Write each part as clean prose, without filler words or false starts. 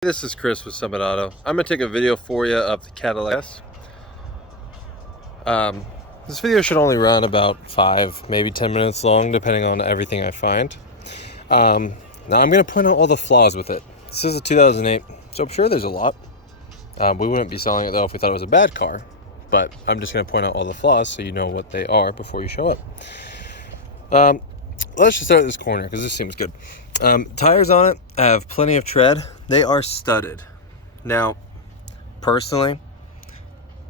This is Chris with Summit Auto. I'm going to take a video for you of the Cadillac. This video should only run about 5, maybe 10 minutes long, depending on everything I find. Now I'm going to point out all the flaws with it. This is a 2008, so I'm sure there's a lot. We wouldn't be selling it though if we thought it was a bad car, but I'm just going to point out all the flaws so you know what they are before you show up. Let's just start at this corner because this seems good. Tires on it have plenty of tread. They are studded. Now, personally,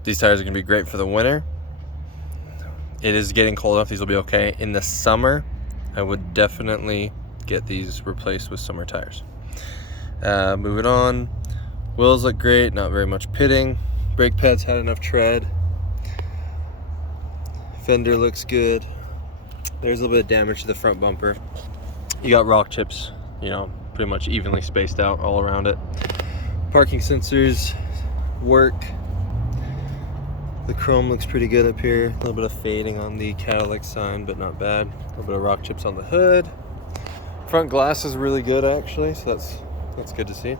these tires are going to be great for the winter. It is getting cold enough. These will be okay. In the summer, I would definitely get these replaced with summer tires. Moving on. Wheels look great. Not very much pitting. Brake pads had enough tread. Fender looks good. There's a little bit of damage to the front bumper. You got rock chips, pretty much evenly spaced out all around it. Parking sensors work. The chrome looks pretty good up here. A little bit of fading on the Cadillac sign, but not bad. A little bit of rock chips on the hood. Front glass is really good actually, so that's good to see.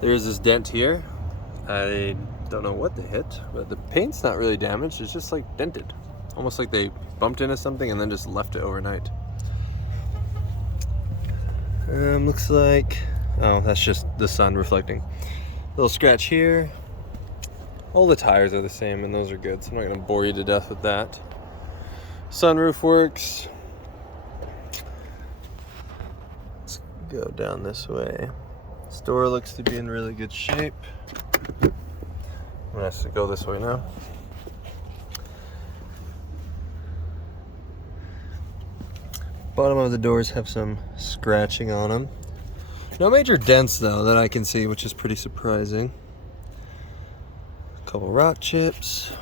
There is this dent here. I don't know what they hit, but the paint's not really damaged. It's just like dented. Almost like they bumped into something and then just left it overnight. Looks like, oh, that's just the sun reflecting. Little scratch here. All the tires are the same and those are good, so I'm not gonna bore you to death with that. Sunroof works. Let's go down this way. This door looks to be in really good shape. I'm gonna have to go this way now. Bottom of the doors have some scratching on them. No major dents though that I can see, which is pretty surprising. A couple rock chips.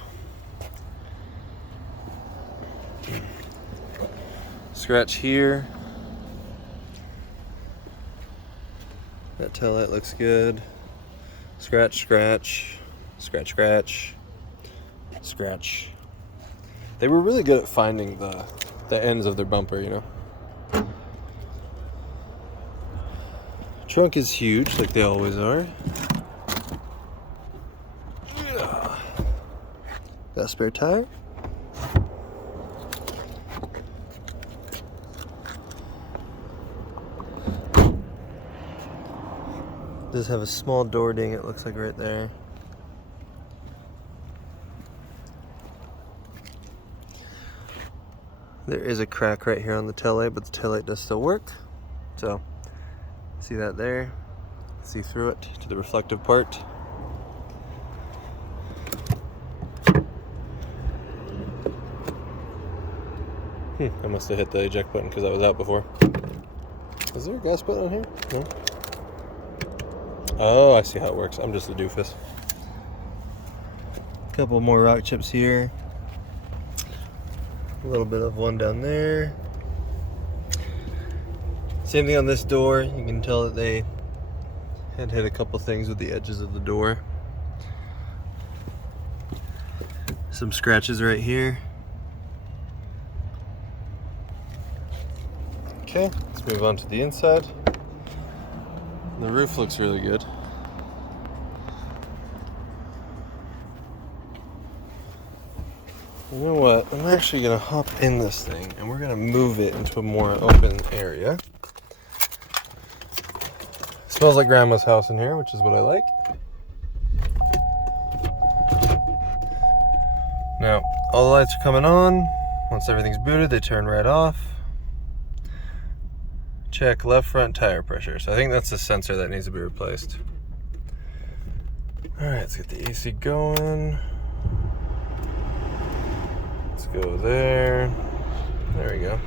Scratch here. That taillight looks good. Scratch, scratch, scratch, scratch, scratch. They were really good at finding the ends of their bumper, Trunk is huge, like they always are. Got a spare tire. Does have a small door ding, it looks like right there. There is a crack right here on the taillight, but the taillight does still work. So, see that there? See through it to the reflective part. I must have hit the eject button because I was out before. Is there a gas button on here? No? Oh, I see how it works. I'm just a doofus. A couple more rock chips here. A little bit of one down there. Same thing on this door. You can tell that they had hit a couple things with the edges of the door. Some scratches right here. Okay, let's move on to the inside. The roof looks really good. You know what? I'm actually gonna hop in this thing and we're gonna move it into a more open area. Smells like grandma's house in here, which is what I like. Now, all the lights are coming on. Once everything's booted, they turn right off. Check left front tire pressure. So I think that's the sensor that needs to be replaced. All right, let's get the AC going. Let's go there. There we go.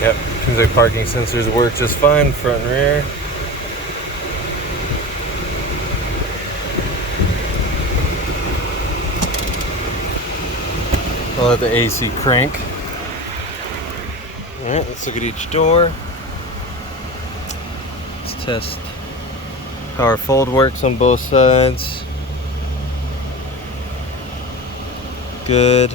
Yep, seems like parking sensors work just fine, front and rear. I'll let the AC crank. Alright, let's look at each door. Let's test how our fold works on both sides. Good.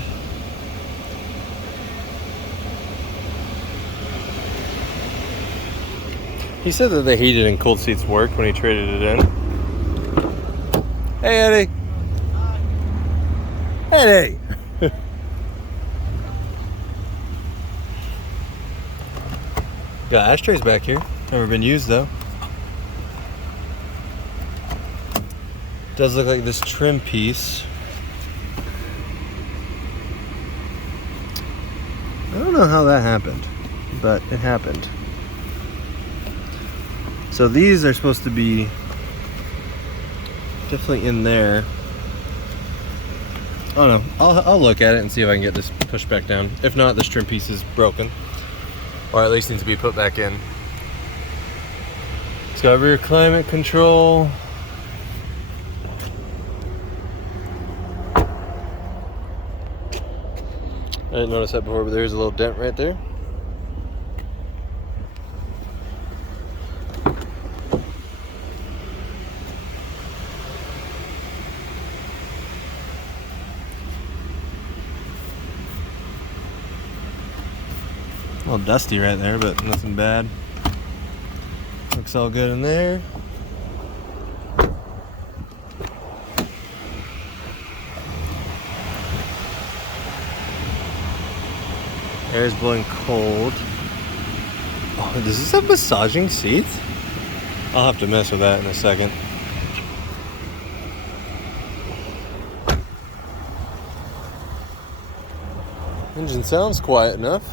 He said that the heated and cooled seats worked when he traded it in. Hey, Eddie. Eddie. Got ashtrays back here. Never been used though. Does look like this trim piece. I don't know how that happened, but it happened. So these are supposed to be definitely in there. I don't know. I'll look at it and see if I can get this pushed back down. If not, this trim piece is broken, or at least needs to be put back in. It's got rear climate control. I didn't notice that before, but there's a little dent right there. A little dusty right there, but nothing bad. Looks all good in there. Air's blowing cold. Oh, does this have massaging seats? I'll have to mess with that in a second. Engine sounds quiet enough.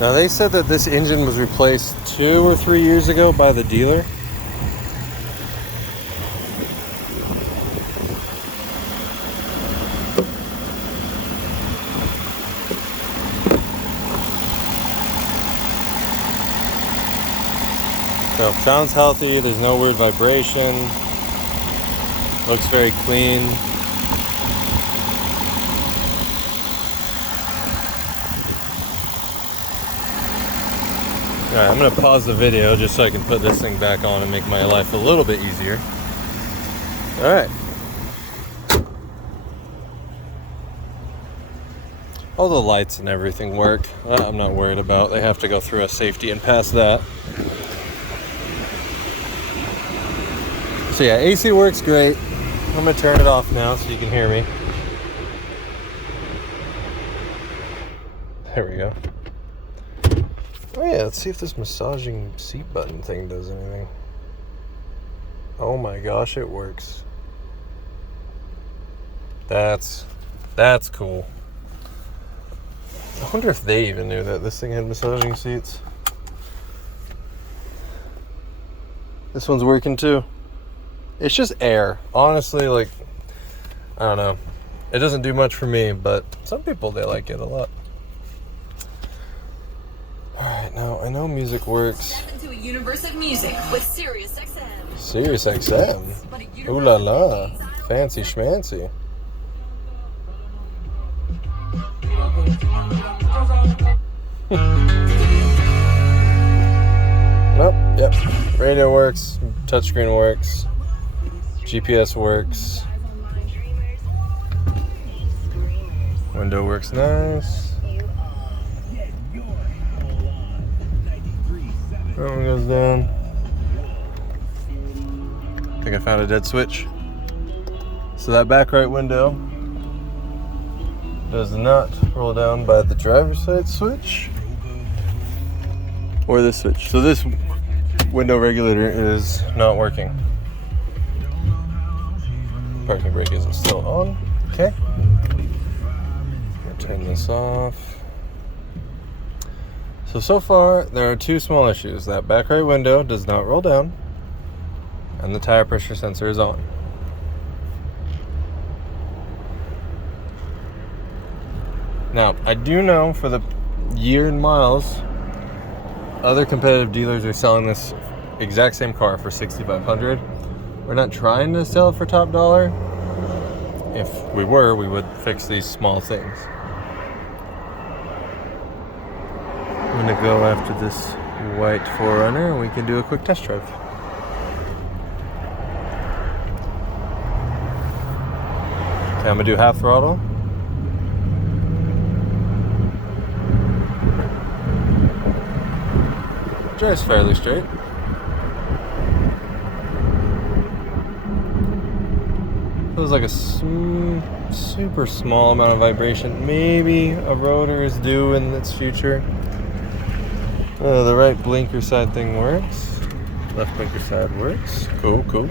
Now they said that this engine was replaced 2 or 3 years ago by the dealer. So sounds healthy, there's no weird vibration. Looks very clean. Alright, I'm going to pause the video just so I can put this thing back on and make my life a little bit easier. Alright. All the lights and everything work. I'm not worried about. They have to go through a safety and pass that. So yeah, AC works great. I'm going to turn it off now so you can hear me. There we go. Oh yeah, let's see if this massaging seat button thing does anything. Oh my gosh, it works. That's cool. I wonder if they even knew that this thing had massaging seats. This one's working too. It's just air. Honestly, like, I don't know. It doesn't do much for me, but some people, they like it a lot. Alright, now I know music works. Step into a universe of music with Sirius XM. Sirius XM? Ooh la la. Fancy schmancy. Nope, yep. Radio works, touchscreen works, GPS works. Window works nice. That one goes down. I think I found a dead switch. So that back right window does not roll down by the driver's side switch or this switch. So this window regulator is not working. Parking brake isn't still on. Okay. Turn this off. So far, there are 2 small issues. That back right window does not roll down, and the tire pressure sensor is on. Now, I do know for the year and miles, other competitive dealers are selling this exact same car for $6,500. We're not trying to sell it for top dollar. If we were, we would fix these small things. I'm gonna go after this white 4Runner and we can do a quick test drive. Okay, I'm gonna do half throttle. Drives fairly straight. Feels like a super small amount of vibration. Maybe a rotor is due in its future. The right blinker side thing works. Left blinker side works. Cool, cool.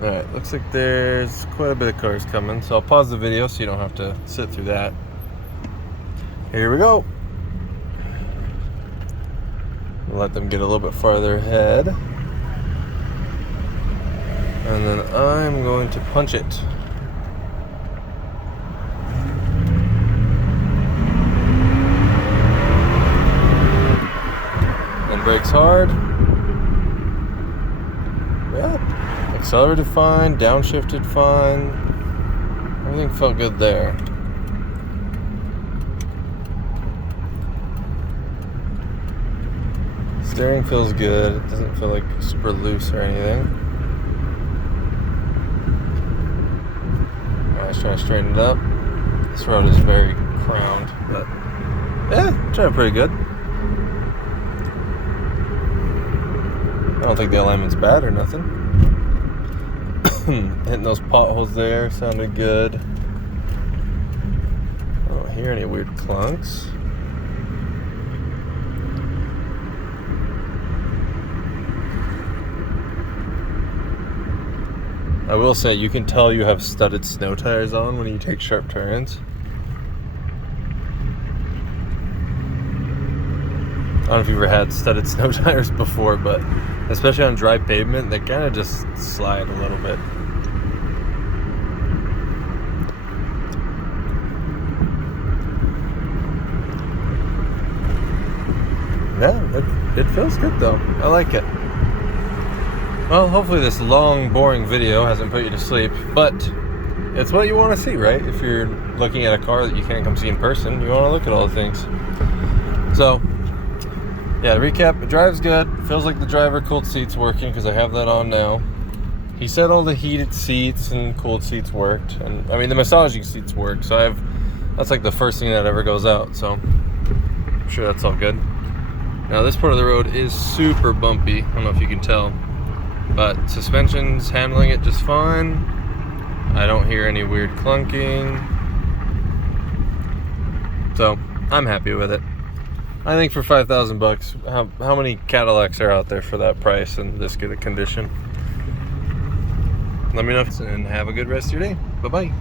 Alright, looks like there's quite a bit of cars coming, so I'll pause the video so you don't have to sit through that. Here we go. Let them get a little bit farther ahead. And then I'm going to punch it. And brakes hard. Yeah. Accelerated fine, downshifted fine. Everything felt good there. Steering feels good. It doesn't feel like super loose or anything. Alright, trying to straighten it up. This road is very crowned, but yeah, trying pretty good. I don't think the alignment's bad or nothing. Hitting those potholes there sounded good. I don't hear any weird clunks. I will say, you can tell you have studded snow tires on when you take sharp turns. I don't know if you've ever had studded snow tires before, but especially on dry pavement, they kind of just slide a little bit. Yeah, it feels good though. I like it. Well, hopefully this long, boring video hasn't put you to sleep, but it's what you want to see, right? If you're looking at a car that you can't come see in person, you want to look at all the things. So, yeah, to recap, it drives good. Feels like the driver cooled seats working because I have that on now. He said all the heated seats and cooled seats worked, and I mean the massaging seats work. So that's like the first thing that ever goes out. So I'm sure that's all good. Now this part of the road is super bumpy. I don't know if you can tell, but suspension's handling it just fine. I don't hear any weird clunking. So I'm happy with it. I think for $5,000, how many Cadillacs are out there for that price and this good a condition? Let me know, and have a good rest of your day. Bye-bye.